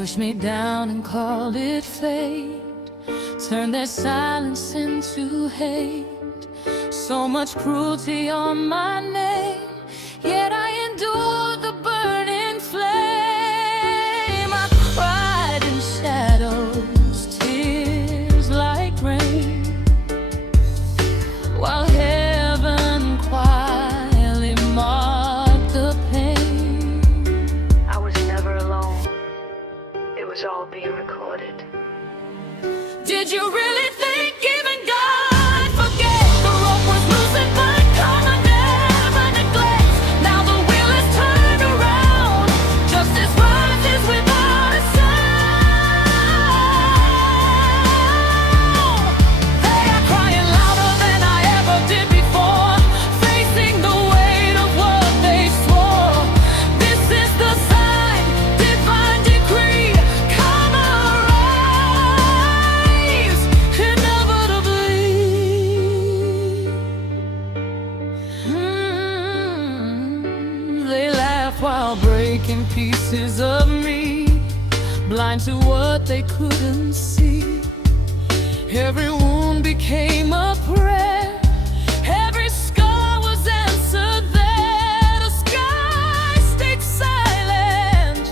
push me down and call it fate. Turn their silence into hate. So much cruelty on my name, yet I endure the burning flame. I cried in shadows, tears like rain, while heaven quietly marked the pain. I was never alone. It was all being recorded. Did you really think even God forget? The rope was loosened, but karma never neglects. Now the wheel is turned around. Justice rises without a sound. They are crying louder than I ever did before, facing the weight of what they swore. This is the sign, divine decree. Karma rise, inevitably. They laugh while breaking pieces of me, blind to what they couldn't see. Every wound became a prayer. Every scar was answered there. The sky stayed silent,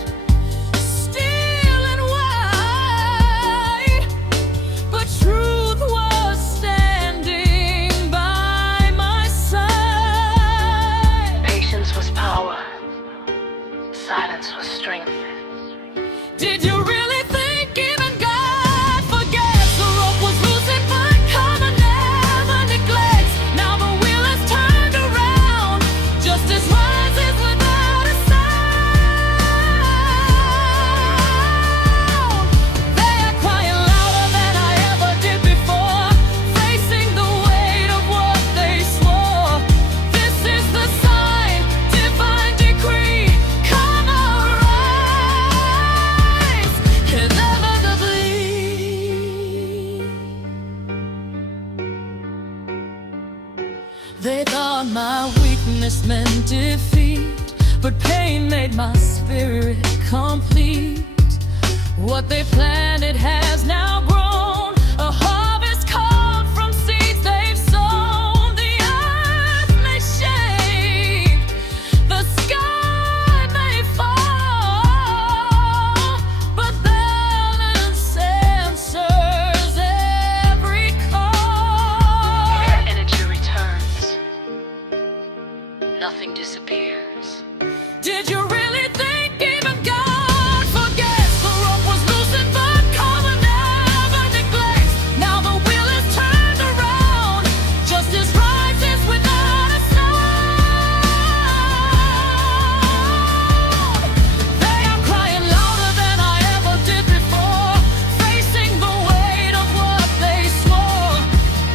still and wide, but truth was standing by my side. Patience was power. Silence was strength. Did you really think even God forgets? The rope was loosened, but karma never neglects. Now the wheel is turned around. Justice rises without a sound. They are crying louder than I ever did before, facing the weight of what they swore. This is the sign, divine decree. Karma rise, inevitably. They thought my weakness meant defeat, but pain made my spirit complete. What they planted has now grown, a harvest called from seeds they've sown. The earth may shake, the sky may fall, but balance answers every call. Where energy returns, nothing disappears. Did you really think even God forgets? The rope was loosened, but karma never neglects. Now the wheel is turned around. Justice rises without a sound. They are crying louder than I ever did before, facing the weight of what they swore.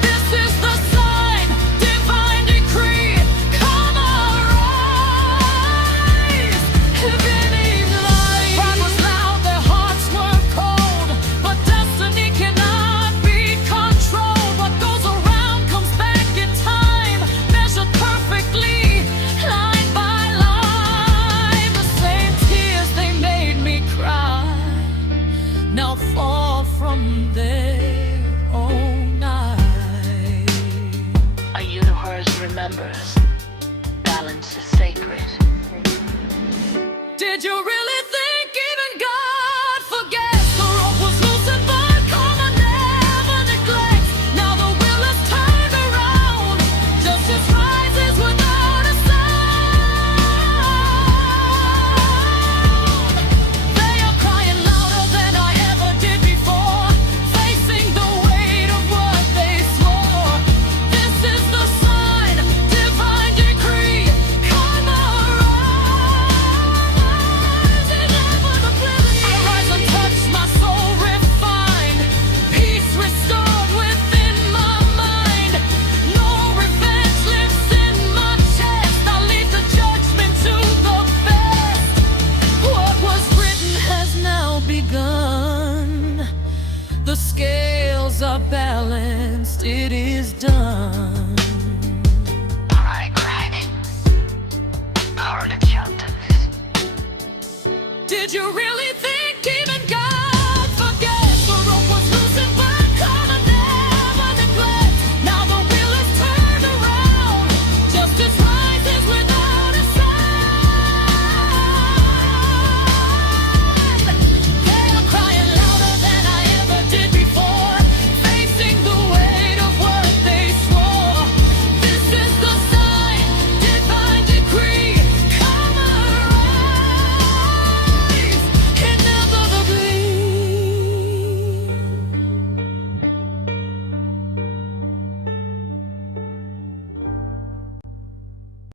This is the sign, divine decree. Karma rise, evening light. Pride was loud, their hearts were cold, but destiny cannot be controlled. What goes around comes back in time, measured perfectly, line by line. The same tears they made me cry now fall from their own eyes. A universe remembers. Balance is sacred. Did you really think even God forgets? The rope was loosened, but karma never neglects. Now the wheel is turned around. Justice rises without a sound. They are crying louder than I ever did before, facing the weight of what they swore. This is the sign, divine decree. Karma rise, inevitably. I rise untouched, my soul refined, peace restored within my mind. No revenge lives in my chest. I leave the judgment to the best. What was written has now begun. The scales are balanced, it